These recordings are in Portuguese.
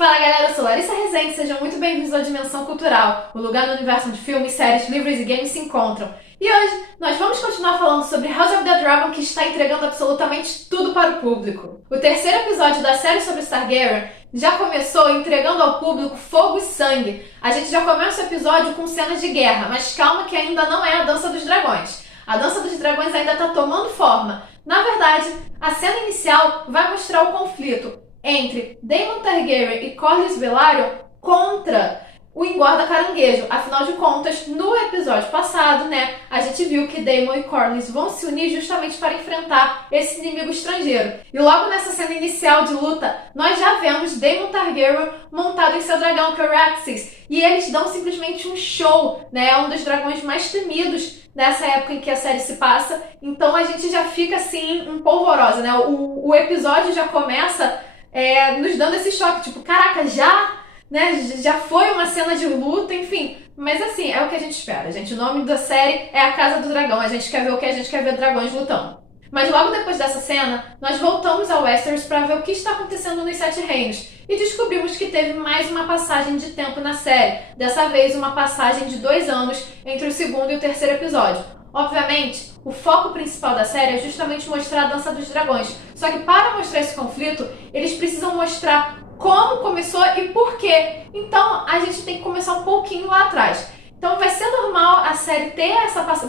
Fala galera, eu sou Larissa Rezende, sejam muito bem-vindos à Dimensão Cultural, o lugar no universo onde filmes, séries, livros e games se encontram. E hoje nós vamos continuar falando sobre House of the Dragon, que está entregando absolutamente tudo para o público. O terceiro episódio da série sobre Targaryen já começou entregando ao público fogo e sangue. A gente já começa o episódio com cenas de guerra, mas calma que ainda não é a Dança dos Dragões. A Dança dos Dragões ainda está tomando forma. Na verdade, a cena inicial vai mostrar o conflito entre Daemon Targaryen e Corlys Velaryon contra o Engorda Caranguejo. Afinal de contas, no episódio passado, a gente viu que Daemon e Corlys vão se unir justamente para enfrentar esse inimigo estrangeiro. E logo nessa cena inicial de luta, nós já vemos Daemon Targaryen montado em seu dragão Caraxes. E eles dão simplesmente um show, É um dos dragões mais temidos nessa época em que a série se passa. Então a gente já fica assim, empolvorosa, O episódio já começa nos dando esse choque, tipo, caraca, já foi uma cena de luta, enfim. Mas assim, é o que a gente espera, gente. O nome da série é A Casa do Dragão. A gente quer ver o que? A gente quer ver dragões lutando. Mas logo depois dessa cena, nós voltamos ao Westeros para ver o que está acontecendo nos Sete Reinos. E descobrimos que teve mais uma passagem de tempo na série. Dessa vez, uma passagem de 2 anos entre o segundo e o terceiro episódio. Obviamente, o foco principal da série é justamente mostrar a Dança dos Dragões. Só que para mostrar esse conflito, eles precisam mostrar como começou e por quê. Então, a gente tem que começar um pouquinho lá atrás. Então, vai ser normal a série ter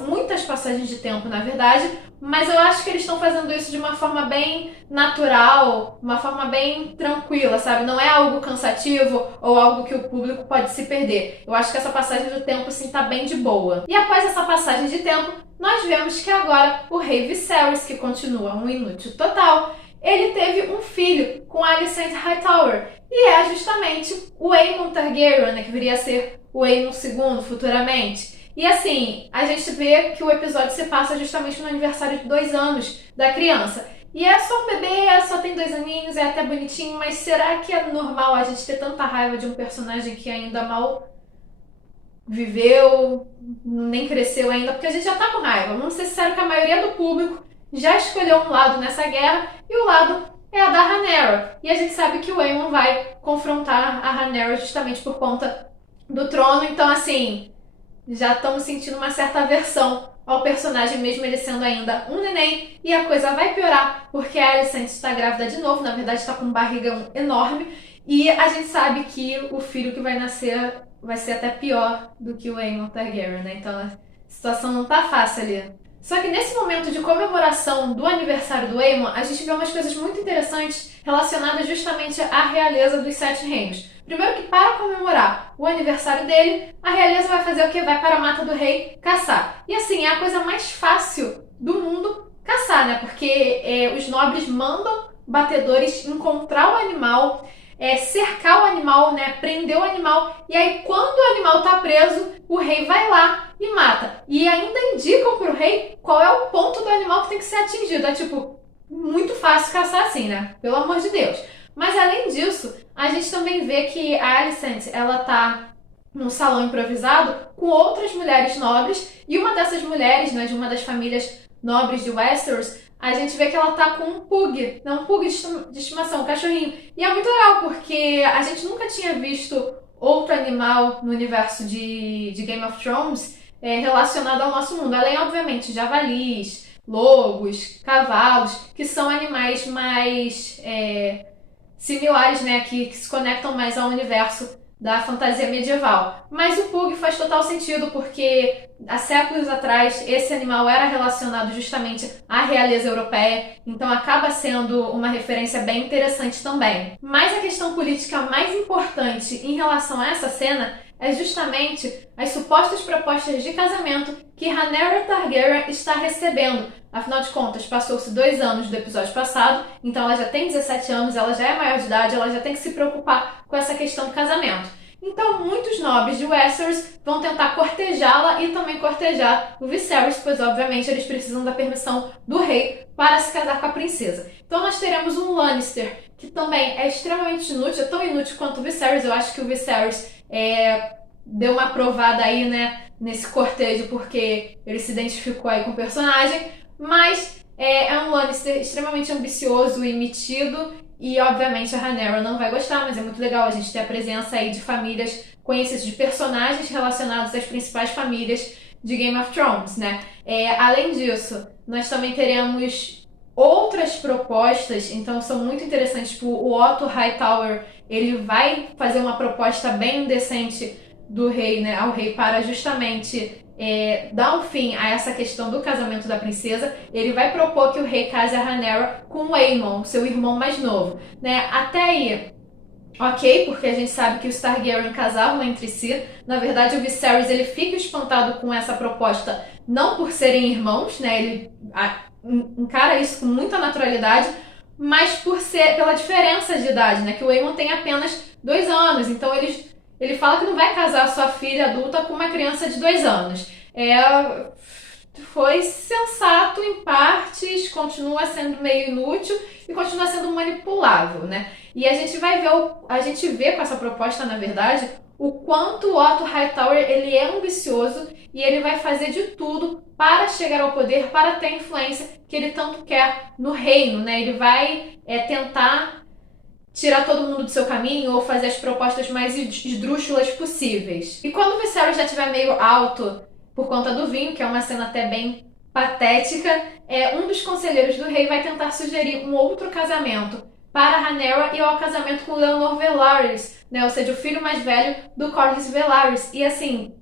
muitas passagens de tempo, na verdade, mas eu acho que eles estão fazendo isso de uma forma bem natural, uma forma bem tranquila, sabe? Não é algo cansativo ou algo que o público pode se perder. Eu acho que essa passagem do tempo, assim, tá bem de boa. E após essa passagem de tempo, nós vemos que agora o rei Viserys, que continua um inútil total, ele teve um filho com Alicent Hightower. E é justamente o Aemon Targaryen, que viria a ser o Aemon II futuramente. E assim, a gente vê que o episódio se passa justamente no aniversário de 2 anos da criança. E é só um bebê, só tem 2 aninhos, é até bonitinho, mas será que é normal a gente ter tanta raiva de um personagem que ainda mal viveu, nem cresceu ainda? Porque a gente já tá com raiva. Vamos ser sinceros que a maioria do público já escolheu um lado nessa guerra, e o lado é a da Rhaenyra. E a gente sabe que o Aemon vai confrontar a Rhaenyra justamente por conta do trono. Então, assim, já estamos sentindo uma certa aversão ao personagem, mesmo ele sendo ainda um neném. E a coisa vai piorar, porque a Alicent está grávida de novo. Na verdade, está com um barrigão enorme. E a gente sabe que o filho que vai nascer vai ser até pior do que o Aemon Targaryen, Então, a situação não tá fácil ali. Só que nesse momento de comemoração do aniversário do Aemon, a gente vê umas coisas muito interessantes relacionadas justamente à realeza dos Sete Reinos. Primeiro que para comemorar o aniversário dele, a realeza vai fazer o quê? Vai para a mata do rei caçar. E assim, é a coisa mais fácil do mundo caçar, Porque os nobres mandam batedores encontrar o animal, cercar o animal, prender o animal, e aí quando o animal tá preso, o rei vai lá e mata. E ainda indicam pro rei qual é o ponto do animal que tem que ser atingido. É tipo, muito fácil caçar assim, Pelo amor de Deus. Mas além disso, a gente também vê que a Alicent, ela tá num salão improvisado com outras mulheres nobres, e uma dessas mulheres, de uma das famílias nobres de Westeros, a gente vê que ela tá com um pug, um pug de estimação, um cachorrinho. E é muito legal, porque a gente nunca tinha visto outro animal no universo de Game of Thrones relacionado ao nosso mundo. Além, obviamente, de javalis, lobos, cavalos, que são animais mais similares, que se conectam mais ao universo da fantasia medieval. Mas o pug faz total sentido, porque há séculos atrás esse animal era relacionado justamente à realeza europeia, então acaba sendo uma referência bem interessante também. Mas a questão política mais importante em relação a essa cena é justamente as supostas propostas de casamento que Rhaenyra Targaryen está recebendo. Afinal de contas, passou-se 2 anos do episódio passado, então ela já tem 17 anos, ela já é maior de idade, ela já tem que se preocupar com essa questão do casamento. Então, muitos nobres de Westeros vão tentar cortejá-la e também cortejar o Viserys, pois, obviamente, eles precisam da permissão do rei para se casar com a princesa. Então, nós teremos um Lannister, que também é extremamente inútil, é tão inútil quanto o Viserys. Eu acho que o Viserys deu uma aprovada aí, nesse cortejo, porque ele se identificou aí com o personagem, mas é um Lannister extremamente ambicioso e metido, E, obviamente, a Rhaenyra não vai gostar, mas é muito legal a gente ter a presença aí de famílias conhecidas, de personagens relacionados às principais famílias de Game of Thrones, né? Além disso, nós também teremos outras propostas, então são muito interessantes. Tipo, o Otto Hightower, ele vai fazer uma proposta bem decente do rei, né, ao rei, para justamente dar um fim a essa questão do casamento da princesa. Ele vai propor que o rei case a Rhaenyra com o Aemon, seu irmão mais novo, né? Até aí, ok, porque a gente sabe que os Targaryen casavam entre si. Na verdade, o Viserys, ele fica espantado com essa proposta, não por serem irmãos, né? Ele encara isso com muita naturalidade, mas pela diferença de idade, né? Que o Aemon tem apenas 2 anos, então ele fala que não vai casar sua filha adulta com uma criança de 2 anos. Foi sensato em partes, continua sendo meio inútil e continua sendo manipulável, né? E a gente vê com essa proposta, na verdade, o quanto o Otto Hightower ele é ambicioso e ele vai fazer de tudo para chegar ao poder, para ter a influência que ele tanto quer no reino, né? Ele vai tentar tirar todo mundo do seu caminho ou fazer as propostas mais esdrúxulas possíveis. E quando o Viserys já estiver meio alto por conta do vinho, que é uma cena até bem patética, um dos conselheiros do rei vai tentar sugerir um outro casamento para Rhaenyra e o casamento com Leonor Velarys, né? Ou seja, o filho mais velho do Corlys Velarys. E assim,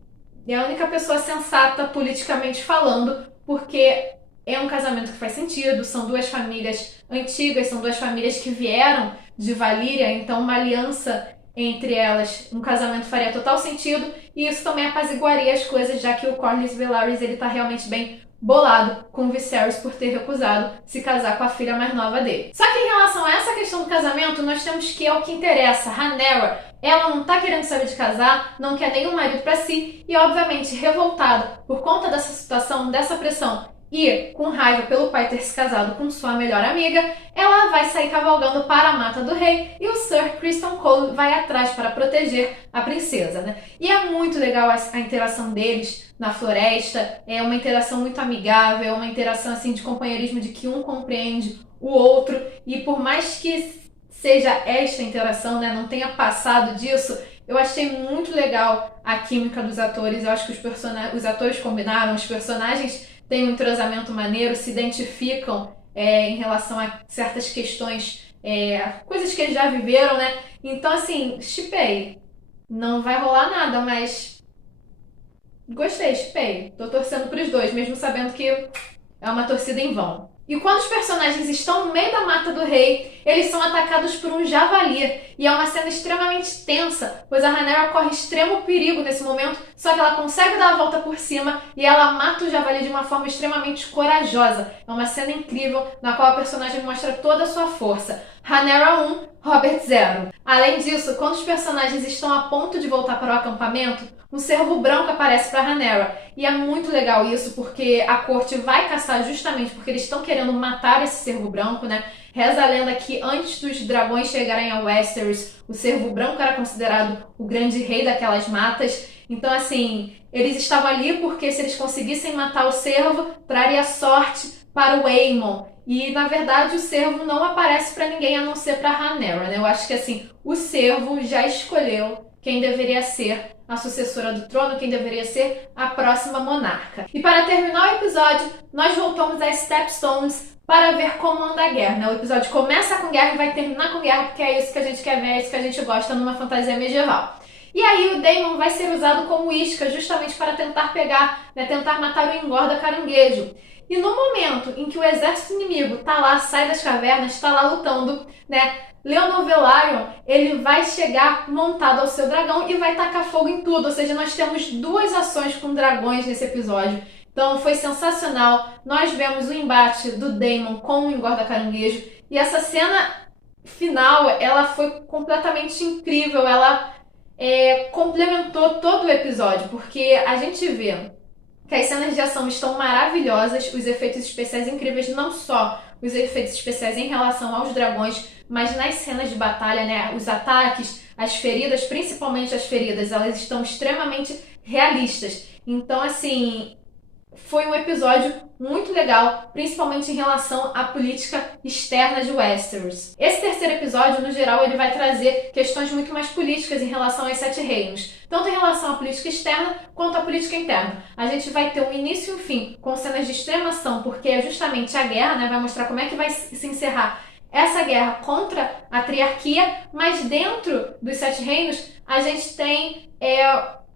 é a única pessoa sensata politicamente falando, porque é um casamento que faz sentido, são 2 famílias antigas, são 2 famílias que vieram de Valíria, então uma aliança entre elas, um casamento faria total sentido, e isso também apaziguaria as coisas, já que o Corlys Velarys ele tá realmente bem bolado com o Viserys por ter recusado se casar com a filha mais nova dele. Só que em relação a essa questão do casamento, nós temos que é o que interessa. Rhaenyra, ela não tá querendo saber de casar, não quer nenhum marido para si, e obviamente revoltada por conta dessa situação, dessa pressão, e com raiva pelo pai ter se casado com sua melhor amiga, ela vai sair cavalgando para a mata do rei e o Sir Criston Cole vai atrás para proteger a princesa, né? E é muito legal a interação deles na floresta, é uma interação muito amigável, é uma interação assim de companheirismo, de que um compreende o outro, e por mais que seja esta interação, né, não tenha passado disso, eu achei muito legal a química dos atores. Eu acho que os atores combinaram, os personagens têm um entrosamento maneiro, se identificam em relação a certas questões, coisas que eles já viveram, né? Então, assim, shippei. Não vai rolar nada, mas gostei, shippei. Tô torcendo pros 2, mesmo sabendo que é uma torcida em vão. E quando os personagens estão no meio da mata do rei, eles são atacados por um javali. E é uma cena extremamente tensa, pois a Rhaenyra corre extremo perigo nesse momento, só que ela consegue dar a volta por cima e ela mata o javali de uma forma extremamente corajosa. É uma cena incrível, na qual a personagem mostra toda a sua força. Rhaenyra 1, Robert 0. Além disso, quando os personagens estão a ponto de voltar para o acampamento, um cervo branco aparece para Rhaenyra. E é muito legal isso, porque a corte vai caçar justamente porque eles estão querendo matar esse cervo branco, né? Reza a lenda que antes dos dragões chegarem a Westeros, o cervo branco era considerado o grande rei daquelas matas. Então, assim, eles estavam ali porque se eles conseguissem matar o cervo, traria sorte para o Aemon. E, na verdade, o cervo não aparece para ninguém a não ser para Rhaenyra, né? Eu acho que, assim, o cervo já escolheu quem deveria ser a sucessora do trono, quem deveria ser a próxima monarca. E para terminar o episódio, nós voltamos a Stepstones para ver como anda a guerra, né? O episódio começa com guerra e vai terminar com guerra, porque é isso que a gente quer ver, é isso que a gente gosta numa fantasia medieval. E aí o Daemon vai ser usado como isca, justamente para tentar pegar, né, tentar matar o engorda caranguejo. E no momento em que o exército inimigo tá lá, sai das cavernas, tá lá lutando, né? Leonor Velaryon, ele vai chegar montado ao seu dragão e vai tacar fogo em tudo. Ou seja, nós temos 2 ações com dragões nesse episódio. Então foi sensacional. Nós vemos o embate do Daemon com o engorda caranguejo. E essa cena final, ela foi completamente incrível. Ela complementou todo o episódio, porque a gente vê que as cenas de ação estão maravilhosas, os efeitos especiais incríveis, não só os efeitos especiais em relação aos dragões, mas nas cenas de batalha, né, os ataques, as feridas, principalmente as feridas, elas estão extremamente realistas. Então, assim, foi um episódio muito legal, principalmente em relação à política externa de Westeros. Esse terceiro episódio, no geral, ele vai trazer questões muito mais políticas em relação aos Sete Reinos, tanto em relação à política externa quanto à política interna. A gente vai ter um início e um fim com cenas de extrema ação, porque é justamente a guerra, né? Vai mostrar como é que vai se encerrar essa guerra contra a triarquia, mas dentro dos Sete Reinos a gente tem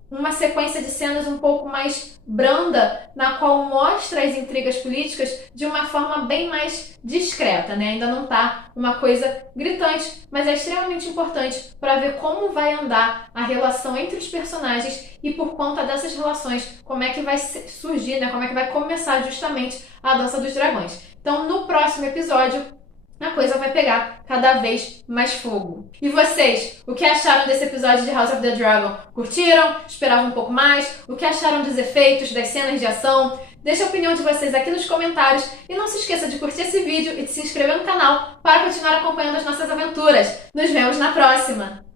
uma sequência de cenas um pouco mais branda, na qual mostra as intrigas políticas de uma forma bem mais discreta, né? Ainda não tá uma coisa gritante, mas é extremamente importante para ver como vai andar a relação entre os personagens e por conta dessas relações, como é que vai surgir, né? Como é que vai começar justamente a Dança dos Dragões. Então, no próximo episódio, a coisa vai pegar cada vez mais fogo. E vocês, o que acharam desse episódio de House of the Dragon? Curtiram? Esperavam um pouco mais? O que acharam dos efeitos, das cenas de ação? Deixa a opinião de vocês aqui nos comentários e não se esqueça de curtir esse vídeo e de se inscrever no canal para continuar acompanhando as nossas aventuras. Nos vemos na próxima!